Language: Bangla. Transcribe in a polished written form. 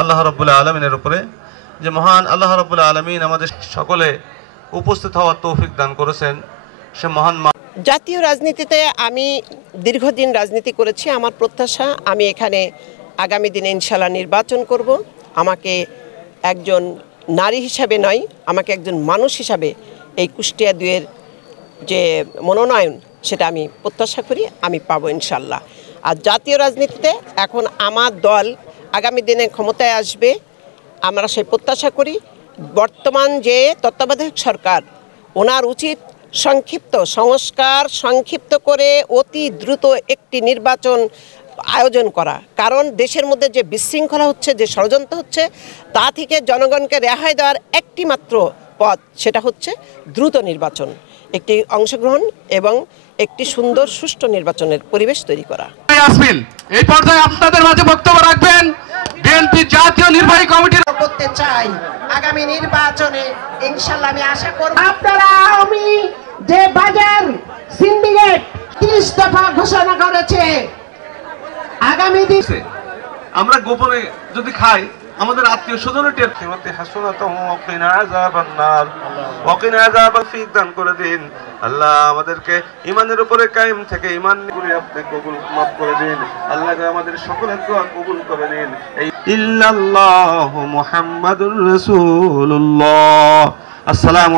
আল্লাহ রাব্বুল আলামিনের উপরে যে মহান আল্লাহ রাব্বুল আলামিন আমাদের সকলে উপস্থিত হওয়ার তৌফিক দান করেছেন। সে মহান জাতীয় রাজনীতিতে আমি দীর্ঘদিন রাজনীতি করেছি। আমার প্রত্যাশা আমি এখানে আগামী দিনে ইনশাল্লাহ নির্বাচন করব। আমাকে একজন নারী হিসাবে নয়, আমাকে একজন মানুষ হিসাবে এই কুষ্টিয়া 2-এর যে মনোনয়ন সেটা আমি প্রত্যাশা করি আমি পাবো ইনশাল্লাহ। আর জাতীয় রাজনীতিতে এখন আমার দল আগামী দিনে ক্ষমতায় আসবে, আমরা সেই প্রত্যাশা করি। বর্তমান যে তত্ত্বাবধায়ক সরকার, ওনার উচিত সংক্ষিপ্ত করে অতি দ্রুত একটি নির্বাচন আয়োজন করা। কারণ দেশের মধ্যে যে বিশৃঙ্খলা হচ্ছে, যে ষড়যন্ত্র হচ্ছে, তা থেকে জনগণকে রেহাই দেওয়ার একটি মাত্র পথ, সেটা হচ্ছে দ্রুত নির্বাচন, একটি অংশগ্রহণ এবং একটি সুন্দর সুষ্ঠু নির্বাচনের পরিবেশ তৈরি করা। এই পর্যায়ে আপনাদের মাঝে বক্তব্য রাখবেন বিএনপি জাতীয় নির্বাহী কমিটির করতে চাই আগামী নির্বাচনে ইনশাআল্লাহ। আমি আশা করব আপনারা আমি যে বাজার সিন্ডিকেট 30 দফা ঘোষণা করেছে, আগামী দিনে আমরা গোপনে যদি খাই আমাদের আত্মীয় স্বজনের দান করে দিন। আল্লাহ আমাদেরকে ইমানের উপরে কায়েম থেকে ইমান করে আপনি কবুল মাফ করে দিন। আল্লাহ আমাদের সকলের দোয়া কবুল করে দিন। ইল্লাল্লাহু মুহাম্মাদুর রাসূলুল্লাহ। আসসালামু